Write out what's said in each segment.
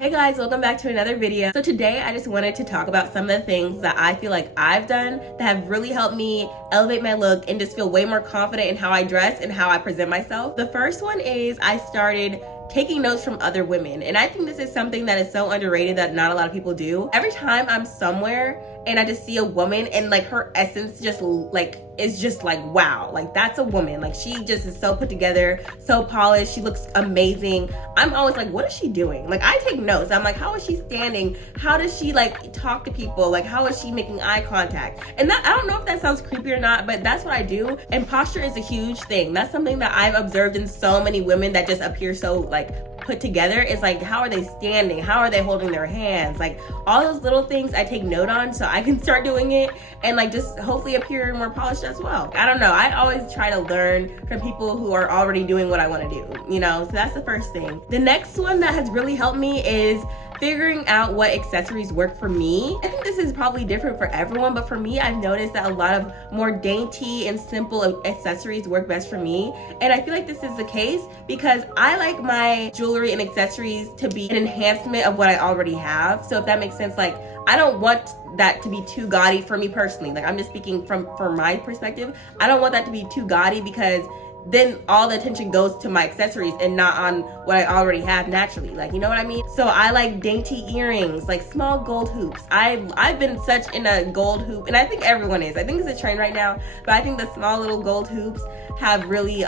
Hey guys, welcome back to another video. So today I just wanted to talk about some of the things that I feel like I've done that have really helped me elevate my look and just feel way more confident in how I dress and how I present myself. The first one is I started taking notes from other women. And I think this is something that is so underrated that not a lot of people do. Every time I'm somewhere and I just see a woman and like her essence just like is just like, wow, like that's a woman. Like she just is so put together, so polished, she looks amazing. I'm always like, what is she doing? Like I take notes. I'm like, how is she standing? How does she like talk to people? Like how is she making eye contact? And that, I don't know if that sounds creepy or not, but that's what I do. And posture is a huge thing. That's something that I've observed in so many women that just appear so like put together. Is like, how are they standing? How are they holding their hands? Like all those little things I take note on so I can start doing it and like just hopefully appear more polished as well. I don't know. I always try to learn from people who are already doing what I want to do, you know? So that's the first thing. The next one that has really helped me is figuring out what accessories work for me. I think this is probably different for everyone, but for me, I've noticed that a lot of more dainty and simple accessories work best for me. And I feel like this is the case because I like my jewelry and accessories to be an enhancement of what I already have. So if that makes sense, like I don't want that to be too gaudy for me personally. Like I'm just speaking from my perspective. I don't want that to be too gaudy because then all the attention goes to my accessories and not on what I already have naturally. Like, you know what I mean? So I like dainty earrings, like small gold hoops. I've been such in a gold hoop, and I think everyone is. I think it's a trend right now, but I think the small little gold hoops have really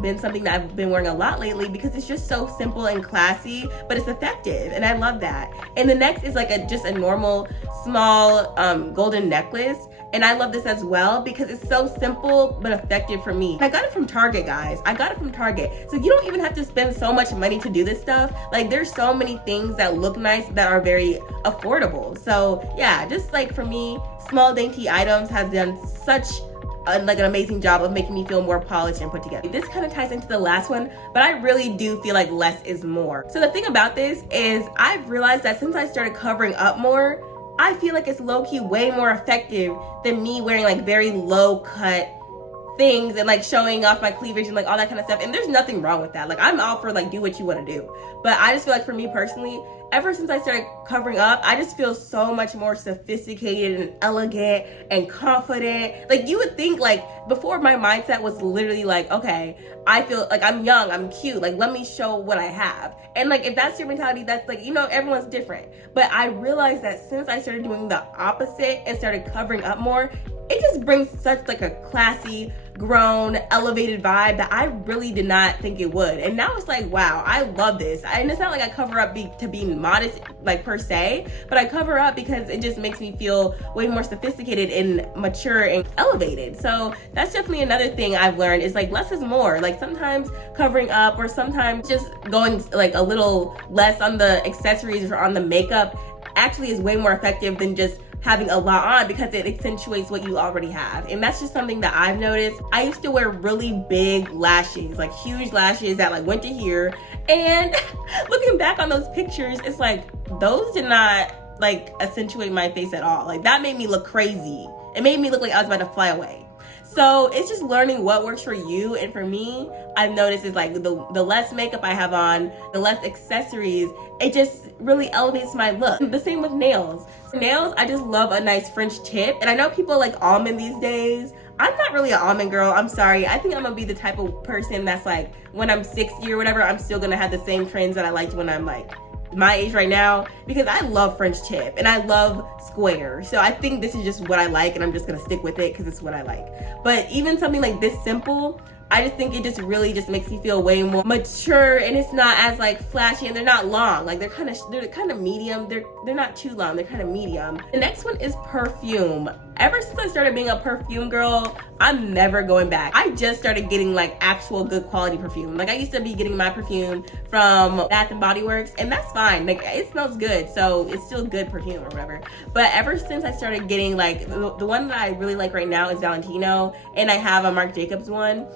been something that I've been wearing a lot lately because it's just so simple and classy, but it's effective, and I love that. And the next is like just a normal small golden necklace. And I love this as well because it's so simple but effective for me. I got it from Target, guys. I got it from Target. So you don't even have to spend so much money to do this stuff. Like there's so many things that look nice that are very affordable. So yeah, just like for me, small dainty items has done such like an amazing job of making me feel more polished and put together. This kind of ties into the last one, but I really do feel like less is more. So the thing about this is I've realized that since I started covering up more, I feel like it's low-key way more effective than me wearing like very low cut things and like showing off my cleavage and like all that kind of stuff. And there's nothing wrong with that. Like I'm all for like do what you want to do. But I just feel like for me personally, ever since I started covering up, I just feel so much more sophisticated and elegant and confident. Like you would think like before my mindset was literally like, okay, I feel like I'm young, I'm cute, like let me show what I have. And like if that's your mentality, that's like, you know, everyone's different. But I realized that since I started doing the opposite and started covering up more, it just brings such like a classy, grown, elevated vibe that I really did not think it would. And now it's like, wow, I love this. And it's not like I cover up to be modest like per se, but I cover up because it just makes me feel way more sophisticated and mature and elevated. So that's definitely another thing I've learned is like less is more. Like sometimes covering up or sometimes just going like a little less on the accessories or on the makeup actually is way more effective than just having a lot on because it accentuates what you already have. And that's just something that I've noticed. I used to wear really big lashes, like huge lashes that like went to here. And looking back on those pictures, it's like those did not like accentuate my face at all. Like that made me look crazy. It made me look like I was about to fly away. So it's just learning what works for you. And for me, I've noticed is like the less makeup I have on, the less accessories, it just really elevates my look. The same with nails. Nails, I just love a nice French tip. And I know people like almond these days. I'm not really an almond girl, I'm sorry. I think I'm gonna be the type of person that's like, when I'm 60 or whatever, I'm still gonna have the same trends that I liked when I'm like my age right now, because I love French tip and I love square. So I think this is just what I like and I'm just gonna stick with it because it's what I like. But even something like this simple, I just think it just really just makes me feel way more mature, and it's not as like flashy, and they're not long. Like they're kind of medium. They're not too long. They're kind of medium. The next one is perfume. Ever since I started being a perfume girl, I'm never going back. I just started getting like actual good quality perfume. Like I used to be getting my perfume from Bath and Body Works, and that's fine. Like it smells good, so it's still good perfume or whatever. But ever since I started getting like the one that I really like right now is Valentino, and I have a Marc Jacobs one.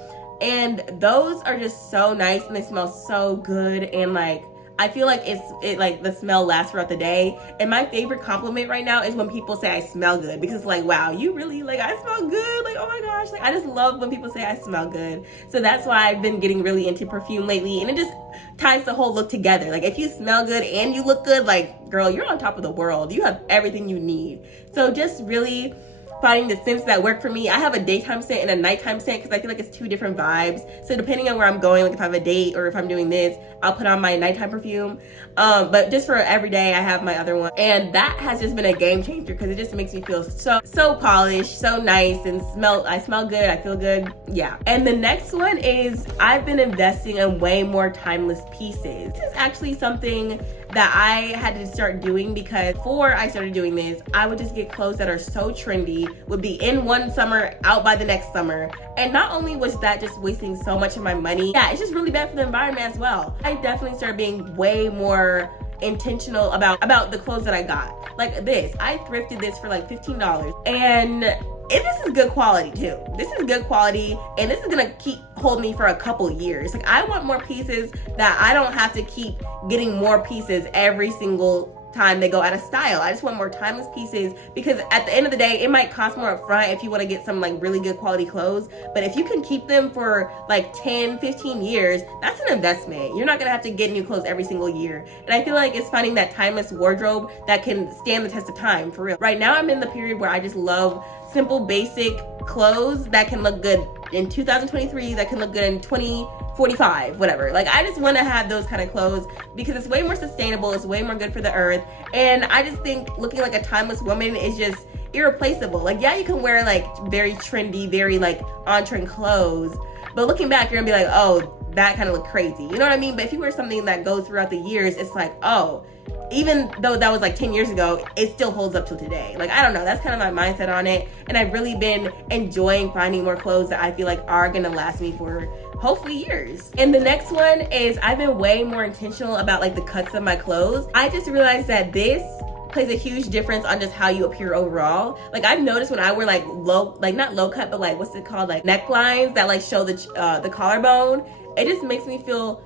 And those are just so nice and they smell so good, and like I feel like it like the smell lasts throughout the day. And my favorite compliment right now is when people say I smell good, because it's like, wow, you really, like, I smell good. Like, oh my gosh, like I just love when people say I smell good. So that's why I've been getting really into perfume lately, and it just ties the whole look together. Like, if you smell good and you look good, like, girl, you're on top of the world. You have everything you need. So just really finding the scents that work for me. I have a daytime scent and a nighttime scent because I feel like it's two different vibes. So depending on where I'm going, like if I have a date or if I'm doing this, I'll put on my nighttime perfume. But just for every day, I have my other one. And that has just been a game changer because it just makes me feel so polished, so nice, and I smell good, I feel good, yeah. And the next one is I've been investing in way more timeless pieces. This is actually something that I had to start doing because before I started doing this, I would just get clothes that are so trendy, would be in one summer, out by the next summer. And not only was that just wasting so much of my money, yeah, it's just really bad for the environment as well. I definitely started being way more intentional about the clothes that I got. Like this, I thrifted this for like $15, and this is good quality too. This is good quality, and this is gonna hold me for a couple years. Like, I want more pieces that I don't have to keep getting more pieces every single time they go out of style. I just want more timeless pieces, because at the end of the day, it might cost more up front if you want to get some like really good quality clothes, but if you can keep them for like 10-15 years, that's an investment. You're not gonna have to get new clothes every single year. And I feel like it's finding that timeless wardrobe that can stand the test of time, for real. Right now I'm in the period where I just love simple basic clothes that can look good in 2023, that can look good in 2045, whatever. Like, I just want to have those kind of clothes because it's way more sustainable, it's way more good for the earth, and I just think looking like a timeless woman is just irreplaceable. Like, yeah, you can wear like very trendy, very like on-trend clothes, but looking back, you're gonna be like, oh, that kind of looked crazy. You know what I mean? But if you wear something that goes throughout the years, it's like, oh, even though that was like 10 years ago, it still holds up till today. Like, I don't know, that's kind of my mindset on it. And I've really been enjoying finding more clothes that I feel like are gonna last me for hopefully years. And the next one is I've been way more intentional about like the cuts of my clothes. I just realized that this plays a huge difference on just how you appear overall. Like, I've noticed when I wear like not low cut, but like, what's it called? Like necklines that like show the collarbone, it just makes me feel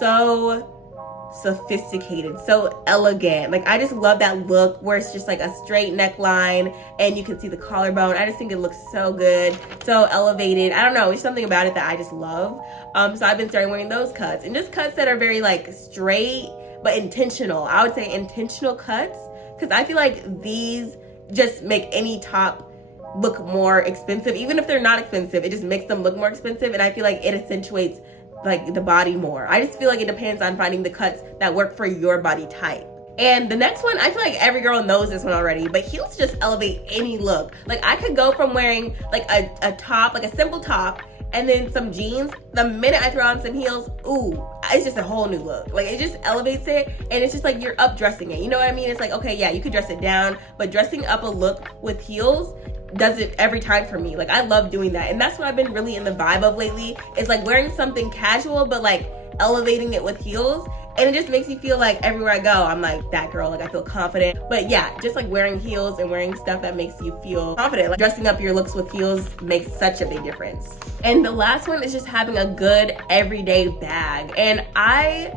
so sophisticated, so elegant. Like, I just love that look where it's just like a straight neckline and you can see the collarbone. I just think it looks so good, so elevated. I don't know, it's something about it that I just love. So I've been starting wearing those cuts, and just cuts that are very like straight but intentional. I would say intentional cuts, because I feel like these just make any top look more expensive. Even if they're not expensive, it just makes them look more expensive, and I feel like it accentuates like the body more. I just feel like it depends on finding the cuts that work for your body type. And the next one, I feel like every girl knows this one already, but heels just elevate any look. Like, I could go from wearing like a top, like a simple top, and then some jeans. The minute I throw on some heels, ooh, it's just a whole new look. Like, it just elevates it, and it's just like you're up dressing it. You know what I mean? It's like, okay, yeah, you could dress it down, but dressing up a look with heels does it every time for me. Like, I love doing that, and that's what I've been really in the vibe of lately, is like wearing something casual but like elevating it with heels, and it just makes me feel like everywhere I go, I'm like that girl. Like, I feel confident. But yeah, just like wearing heels and wearing stuff that makes you feel confident. Like, dressing up your looks with heels makes such a big difference. And the last one is just having a good everyday bag. And I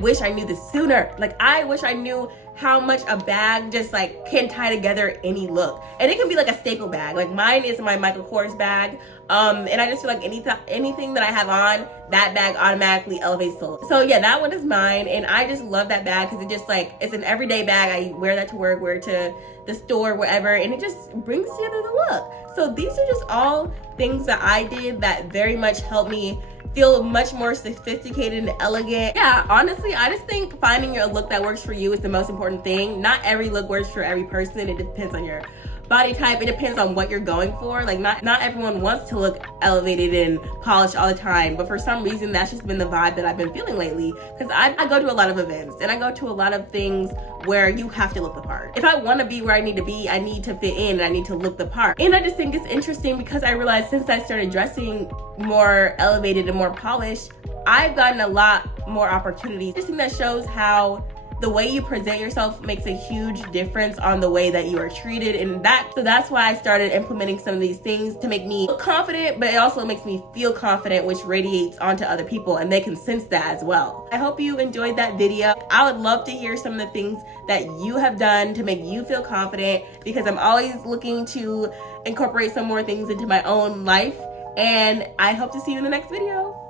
wish I knew this sooner. Like, I wish I knew how much a bag just like can tie together any look. And it can be like a staple bag. Like, mine is my Michael Kors bag. And I just feel like anything that I have on, that bag automatically elevates the look. So yeah, that one is mine. And I just love that bag because it just like, it's an everyday bag. I wear that to work, wear it to the store, wherever, and it just brings together the look. So these are just all things that I did that very much helped me feel much more sophisticated and elegant. Yeah, honestly, I just think finding a look that works for you is the most important thing. Not every look works for every person. It depends on your body type. It depends on what you're going for. Like, not everyone wants to look elevated and polished all the time, but for some reason that's just been the vibe that I've been feeling lately, because I go to a lot of events and I go to a lot of things where you have to look the part. If I want to be where I need to be, I need to fit in and I need to look the part. And I just think it's interesting because I realized since I started dressing more elevated and more polished, I've gotten a lot more opportunities. I just think that shows how the way you present yourself makes a huge difference on the way that you are treated, and that's why I started implementing some of these things to make me look confident, but it also makes me feel confident, which radiates onto other people, and they can sense that as well. I hope you enjoyed that video. I would love to hear some of the things that you have done to make you feel confident, because I'm always looking to incorporate some more things into my own life, and I hope to see you in the next video.